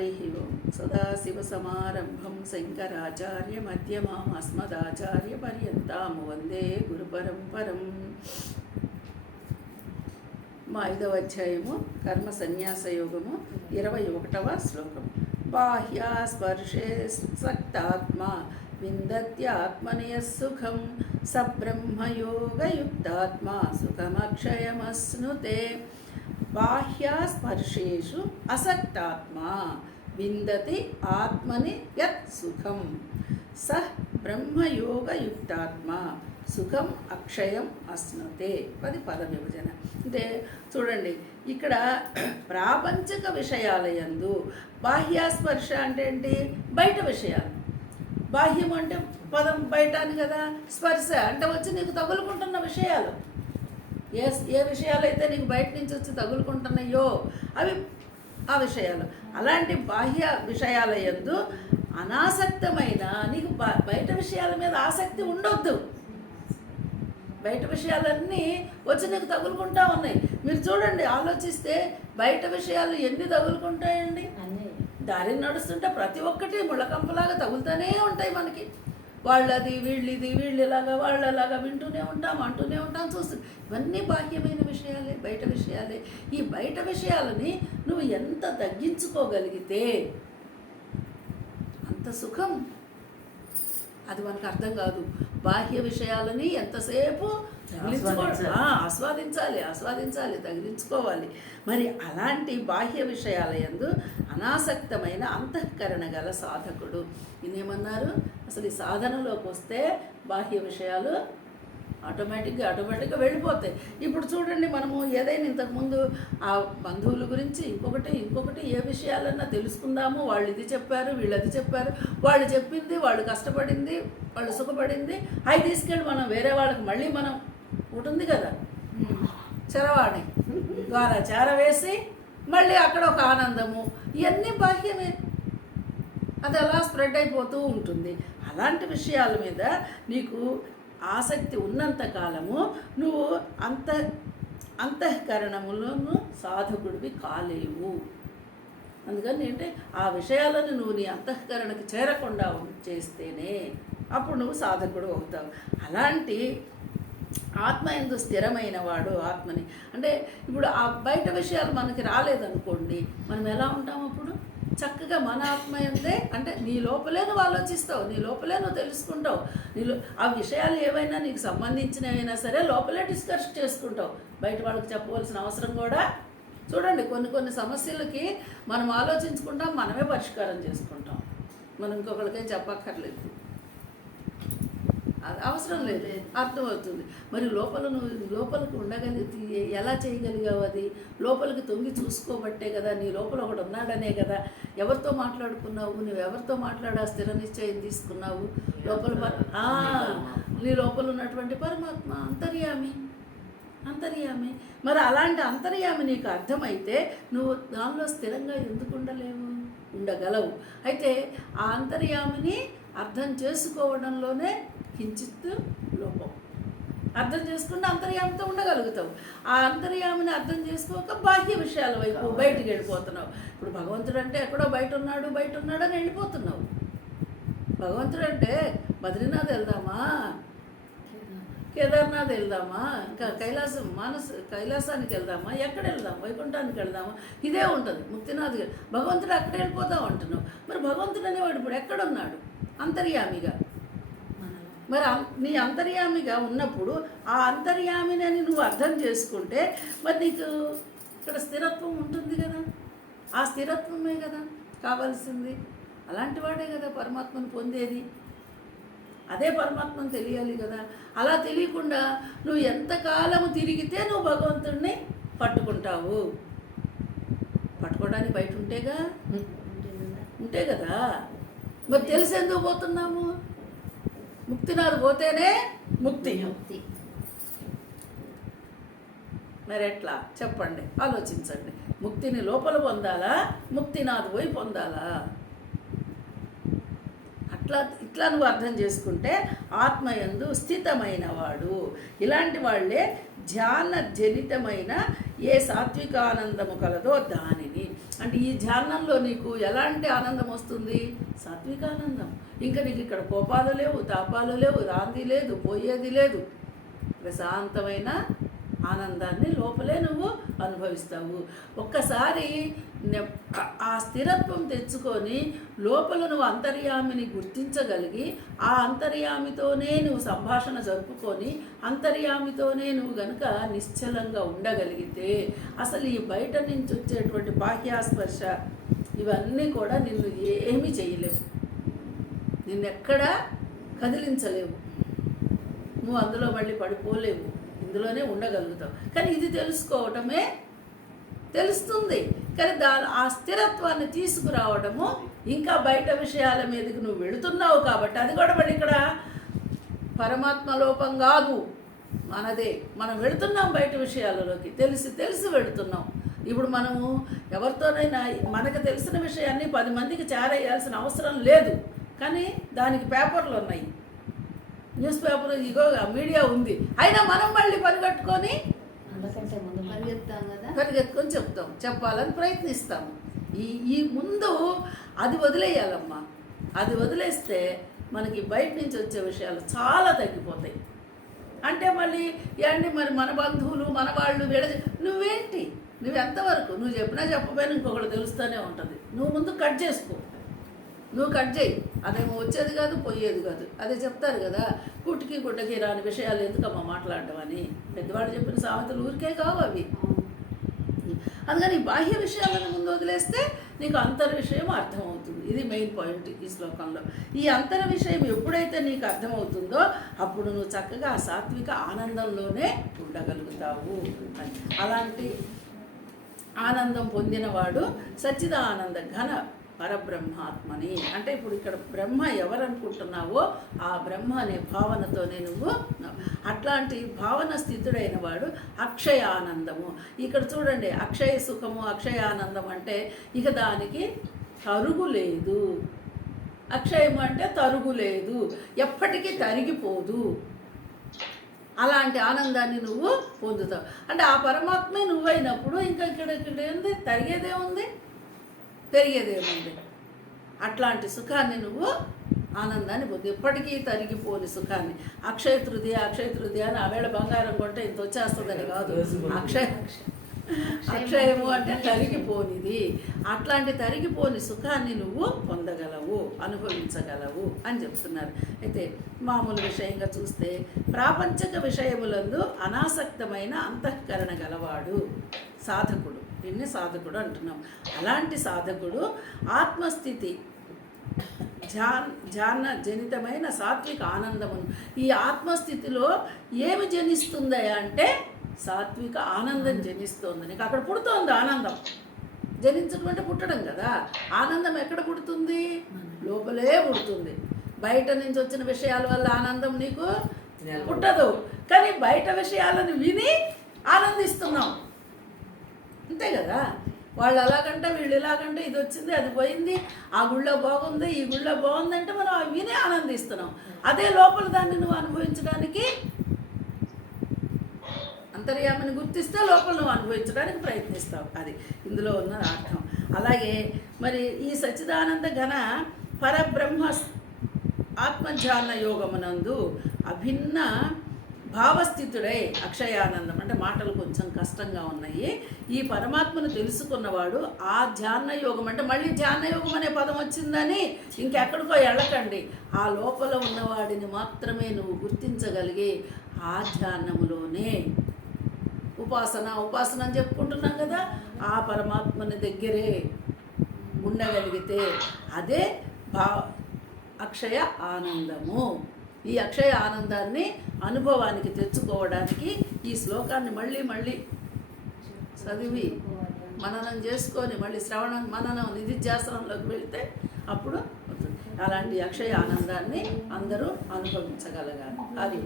హరి ఓం. సదాశివసమారంభం శంకరాచార్యమధ్యమాం అస్మదాచార్యపర్యంతం వందే గురుపరంపరం. మా 5వ అధ్యాయము కర్మ సన్యాస యోగము 21వ శ్లోకం. బాహ్యాస్పర్శే సక్తాత్మా విందత్యాత్మనయ సుఖం సబ్రహ్మయోగయుక్తాత్మా సుఖమక్షయమశ్నుతే. బాహ్యాస్పర్శేషు అసక్తాత్మా విందతి ఆత్మని యత్ సుఖం స బ్రహ్మయోగయుక్తాత్మా సుఖం అక్షయం అశ్నుతే. అది పద విభజన. అంటే చూడండి, ఇక్కడ ప్రాపంచిక విషయాలయందు బాహ్యాస్పర్శ అంటే ఏంటి? బయట విషయాలు. బాహ్యం అంటే పదం బయట అని కదా, స్పర్శ అంటే వచ్చి నీకు తగులుకుంటున్న విషయాలు. ఏ విషయాలైతే నీకు బయట నుంచి వచ్చి తగులుకుంటున్నాయో అవి ఆ విషయాలు. అలాంటి బాహ్య విషయాల యందు అనాసక్తమైన నీకు బయట విషయాల మీద ఆసక్తి ఉండొద్దు. బయట విషయాలన్నీ వచ్చి నీకు తగులుకుంటా ఉన్నాయి. మీరు చూడండి, ఆలోచిస్తే బయట విషయాలు ఎన్ని తగులుకుంటాయండి. దారిని నడుస్తుంటే ప్రతి ఒక్కటి ముళ్ళకంపలాగా తగులుతూనే ఉంటాయి మనకి. వాళ్ళది వీళ్ళిది వీళ్ళలాగా వాళ్ళలాగా వింటూనే ఉంటాం, అంటూనే ఉంటాం, చూస్తాం. ఇవన్నీ బాహ్యమైన విషయాలే, బయట విషయాలే. ఈ బయట విషయాలని నువ్వు ఎంత తగ్గించుకోగలిగితే అంత సుఖం. అది మనకు అర్థం కాదు. బాహ్య విషయాలని ఎంతసేపు ఆస్వాదించాలి, తగిలించుకోవాలి. మరి అలాంటి బాహ్య విషయాల యందు అనాసక్తమైన అంతఃకరణ గల సాధకుడు. ఇదేమన్నారు? అసలు ఈ సాధనలోకి వస్తే బాహ్య విషయాలు ఆటోమేటిక్గా వెళ్ళిపోతాయి. ఇప్పుడు చూడండి, మనము ఏదైనా ఇంతకుముందు ఆ బంధువుల గురించి ఇంకొకటి ఏ విషయాలన్నా తెలుసుకుందాము. వాళ్ళు ఇది చెప్పారు, వీళ్ళు అది చెప్పారు, వాళ్ళు చెప్పింది, వాళ్ళు కష్టపడింది, వాళ్ళు సుఖపడింది, అవి తీసుకెళ్ళి మనం వేరే వాళ్ళకి మళ్ళీ మనం ఉంటుంది కదా చరవాణి ద్వారా చేరవేసి మళ్ళీ అక్కడ ఒక ఆనందము, ఇవన్నీ బాహ్యమే. అది అలా స్ప్రెడ్ అయిపోతూ ఉంటుంది. అలాంటి విషయాల మీద నీకు ఆసక్తి ఉన్నంత కాలము నువ్వు అంతఃకరణములను సాధకుడివి కాలేవు. అందుకని ఏంటంటే ఆ విషయాలను నువ్వు నీ అంతఃకరణకి చేరకుండా చేస్తేనే అప్పుడు నువ్వు సాధకుడు అవుతావు. అలాంటి ఆత్మ యందు స్థిరమైన వాడు ఆత్మని. అంటే ఇప్పుడు ఆ బయట విషయాలు మనకి రాలేదనుకోండి, మనం ఎలా ఉంటాం అప్పుడు? చక్కగా మన ఆత్మ యందే, అంటే నీ లోపలే నువ్వు ఆలోచిస్తావు, నీ లోపలే నువ్వు తెలుసుకుంటావు. ఆ విషయాలు ఏవైనా నీకు సంబంధించినవైనా సరే లోపలే డిస్కస్ చేసుకుంటావు. బయట వాళ్ళకి చెప్పవలసిన అవసరం కూడా. చూడండి, కొన్ని సమస్యలకి మనం ఆలోచించుకుంటాం, మనమే పరిష్కారం చేసుకుంటాం. మనం ఇంకొకరికేం చెప్పక్కర్లేదు, అది అవసరం లేదు, అర్థమవుతుంది. మరి నువ్వు లోపలికి ఉండగలిగి ఎలా చేయగలిగావు? అది లోపలికి తొంగి చూసుకోబట్టే కదా, నీ లోపల ఒకడు ఉన్నాడనే కదా. ఎవరితో మాట్లాడుకున్నావు? నువ్వు ఎవరితో మాట్లాడా స్థిర నిశ్చయం తీసుకున్నావు? నీ లోపల ఉన్నటువంటి పరమాత్మ అంతర్యామి. మరి అలాంటి అంతర్యామి నీకు అర్థమైతే నువ్వు దానిలో స్థిరంగా ఎందుకు ఉండగలవు. అయితే ఆ అంతర్యామిని అర్థం చేసుకోవడంలోనే కించిత్ లోపం. అర్థం చేసుకుంటే అంతర్యామితో ఉండగలుగుతావు. ఆ అంతర్యామిని అర్థం చేసుకోక బాహ్య విషయాల వైపు బయటికి వెళ్ళిపోతున్నావు. ఇప్పుడు భగవంతుడు అంటే ఎక్కడో బయట ఉన్నాడు అని వెళ్ళిపోతున్నావు. భగవంతుడు అంటే బద్రీనాథ్ వెళ్దామా, కేదార్నాథ్ వెళ్దామా, ఇంకా కైలాసానికి వెళ్దామా, ఎక్కడ వెళ్దాం, వైకుంఠానికి వెళ్దామా, ఇదే ఉంటుంది. ముక్తినాథ్ భగవంతుడు అక్కడ వెళ్ళిపోతావు అంటున్నావు. మరి భగవంతుడు అనేవాడు ఇప్పుడు ఎక్కడున్నాడు? అంతర్యామిగా. మరి నీ అంతర్యామిగా ఉన్నప్పుడు ఆ అంతర్యామిని అని నువ్వు అర్థం చేసుకుంటే మరి నీకు ఇక్కడ స్థిరత్వం ఉంటుంది కదా. ఆ స్థిరత్వమే కదా కావాల్సింది. అలాంటి వాడే కదా పరమాత్మను పొందేది. అదే పరమాత్మను తెలియాలి కదా. అలా తెలియకుండా నువ్వు ఎంతకాలము తిరిగితే నువ్వు భగవంతుడిని పట్టుకుంటావు. పట్టుకోవడానికి బయట ఉంటే కదా. మరి తెలిసేందుకు పోతున్నాము? ముక్తినాథ్ పోతేనే ముక్తి. మరి ఎట్లా చెప్పండి, ఆలోచించండి. ముక్తిని లోపల పొందాలా, ముక్తినాథ్ పోయి పొందాలా? ఇట్లా నువ్వు అర్థం చేసుకుంటే ఆత్మయందు స్థితమైన వాడు. ఇలాంటి వాళ్ళే ధ్యాన జనితమైన ఏ సాత్వికానందము కలదో దానిని, అంటే ఈ ధ్యానంలో నీకు ఎలాంటి ఆనందం వస్తుంది? సాత్విక ఆనందం. ఇంకా నీకు ఇక్కడ కోపాలు లేవు, తాపాలు లేవు, రాంది లేదు, పోయేది లేదు. ప్రశాంతమైన ఆనందాన్ని లోపలే నువ్వు అనుభవిస్తావు. ఒక్కసారి ఆ స్థిరత్వం తెచ్చుకొని లోపల నువ్వు అంతర్యామిని గుర్తించగలిగి ఆ అంతర్యామితోనే నువ్వు సంభాషణ జరుపుకొని అంతర్యామితోనే నువ్వు గనుక నిశ్చలంగా ఉండగలిగితే అసలు ఈ బయట నుంచి వచ్చేటువంటి బాహ్యాస్పర్శ ఇవన్నీ కూడా నిన్ను ఏమీ చేయలేవు, నిన్నెక్కడా కదిలించలేవు, నువ్వు అందులో మళ్ళీ పడిపోలేవు, ఇందులోనే ఉండగలుగుతావు. కానీ ఇది తెలుసుకోవటమే తెలుస్తుంది. కానీ ఆ స్థిరత్వాన్ని తీసుకురావడము ఇంకా బయట విషయాల మీదకి నువ్వు వెళుతున్నావు కాబట్టి అది కూడా మళ్ళీ ఇక్కడ పరమాత్మ లోపం కాదు, మనదే. మనం వెళుతున్నాం బయట విషయాలలోకి, తెలిసి వెళుతున్నాం. ఇప్పుడు మనము ఎవరితోనైనా మనకు తెలిసిన విషయాన్ని 10 మందికి చేరేయాల్సిన అవసరం లేదు, కానీ దానికి పేపర్లు ఉన్నాయి, న్యూస్ పేపర్, ఇగో మీడియా ఉంది, అయినా మనం మళ్ళీ పరిగెట్టుకొని పరిగెత్తుకొని చెప్పాలని ప్రయత్నిస్తాము. ఈ ముందు అది వదిలేయాలమ్మా. అది వదిలేస్తే మనకి బయట నుంచి వచ్చే విషయాలు చాలా తగ్గిపోతాయి. అంటే మళ్ళీ ఏంటి మరి మన బంధువులు మన వాళ్ళు నువ్వేంటి, నువ్వు ఎంతవరకు నువ్వు చెప్పినా చెప్పపోయినా ఇంకొకటి తెలుస్తూనే ఉంటుంది. నువ్వు ముందు కట్ చేసుకో, నువ్వు కట్ చేయి. అదేమో వచ్చేది కాదు, పోయేది కాదు. అదే చెప్తారు కదా, గుట్టుకి గుట్టకి రాని విషయాలు ఎందుకమ్మా మాట్లాడడం అని. పెద్దవాళ్ళు చెప్పిన సామెతలు ఊరికే కావు అవి. అందుకని బాహ్య విషయాలను ముందు వదిలేస్తే నీకు అంతర్ విషయం అర్థమవుతుంది. ఇది మెయిన్ పాయింట్ ఈ శ్లోకంలో. ఈ అంతర విషయం ఎప్పుడైతే నీకు అర్థమవుతుందో అప్పుడు నువ్వు చక్కగా ఆ సాత్విక ఆనందంలోనే ఉండగలుగుతావు. అలాంటి ఆనందం పొందినవాడు సచ్చిదానంద ఘన పరబ్రహ్మాత్మని. అంటే ఇప్పుడు ఇక్కడ బ్రహ్మ ఎవరనుకుంటున్నావో ఆ బ్రహ్మ అనే భావనతోనే నువ్వు అట్లాంటి భావన స్థితుడైన వాడు అక్షయ ఆనందము. ఇక్కడ చూడండి, అక్షయ సుఖము అక్షయ ఆనందం అంటే ఇక దానికి తరుగు లేదు. అక్షయము అంటే తరుగు లేదు, ఎప్పటికీ తరిగిపోదు. అలాంటి ఆనందాన్ని నువ్వు పొందుతావు. అంటే ఆ పరమాత్మే నువ్వైనప్పుడు ఇంకా ఇక్కడ ఏంది, తరిగేదేముంది, పెరిగేదేముంది. అట్లాంటి సుఖాన్ని నువ్వు ఆనందాన్ని పొంది, ఎప్పటికీ తరిగిపోని సుఖాన్ని. అక్షయ తృతీయ అని ఆవేళ బంగారం కొంటే ఇంత వచ్చేస్తుందని కాదు. అక్షయము అంటే తరిగిపోనిది. అట్లాంటి తరిగిపోని సుఖాన్ని నువ్వు పొందగలవు, అనుభవించగలవు అని చెప్తున్నారు. అయితే మామూలు విషయంగా చూస్తే ప్రాపంచక విషయములందు అనాసక్తమైన అంతఃకరణ గలవాడు సాధకుడు. దీన్ని సాధకుడు అంటున్నాం. అలాంటి సాధకుడు ఆత్మస్థితి ధ్యాన జనితమైన సాత్విక ఆనందమును. ఈ ఆత్మస్థితిలో ఏమి జనిస్తుందయా అంటే సాత్విక ఆనందం జనిస్తోంది. నీకు అక్కడ పుడుతోంది ఆనందం. జనించడం అంటే పుట్టడం కదా. ఆనందం ఎక్కడ పుడుతుంది? లోపలే పుడుతుంది. బయట నుంచి వచ్చిన విషయాల వల్ల ఆనందం నీకు పుట్టదు, కానీ బయట విషయాలను విని ఆనందిస్తున్నాం, అంతే కదా. వాళ్ళు అలాగంటే వీళ్ళు ఇలాగంటే, ఇది వచ్చింది అది పోయింది, ఆ గుళ్ళో బాగుంది ఈ గుళ్ళో బాగుందంటే మనం అవి వినే ఆనందిస్తున్నాం. అదే లోపల దాన్ని నువ్వు అనుభవించడానికి అంతర్యామిని గుర్తిస్తే లోపల నువ్వు అనుభవించడానికి ప్రయత్నిస్తావు. అది ఇందులో ఉన్న అర్థం. అలాగే మరి ఈ సచ్చిదానంద ఘన పరబ్రహ్మ ఆత్మధ్యాన యోగమునందు అభిన్న భావస్థితుడై అక్షయానందం అంటే మాటలు కొంచెం కష్టంగా ఉన్నాయి. ఈ పరమాత్మను తెలుసుకున్నవాడు ఆ ధ్యాన యోగం అంటే మళ్ళీ ధ్యాన యోగం అనే పదం వచ్చిందని ఇంకెక్కడికో వెళ్ళకండి. ఆ లోపల ఉన్నవాడిని మాత్రమే నువ్వు గుర్తించగలిగే ఆ ధ్యానములోనే ఉపాసన అని చెప్పుకుంటున్నాం కదా, ఆ పరమాత్మని దగ్గరే ఉండగలిగితే అదే అక్షయ ఆనందము. ఈ అక్షయ ఆనందాన్ని అనుభవానికి తెచ్చుకోవడానికి ఈ శ్లోకాన్ని మళ్ళీ చదివి మననం చేసుకొని మళ్ళీ శ్రవణం మననం నిధిధ్యాసనంలోకి వెళితే అప్పుడు అవుతుంది. అలాంటి అక్షయ ఆనందాన్ని అందరూ అనుభవించగలగాలి. అది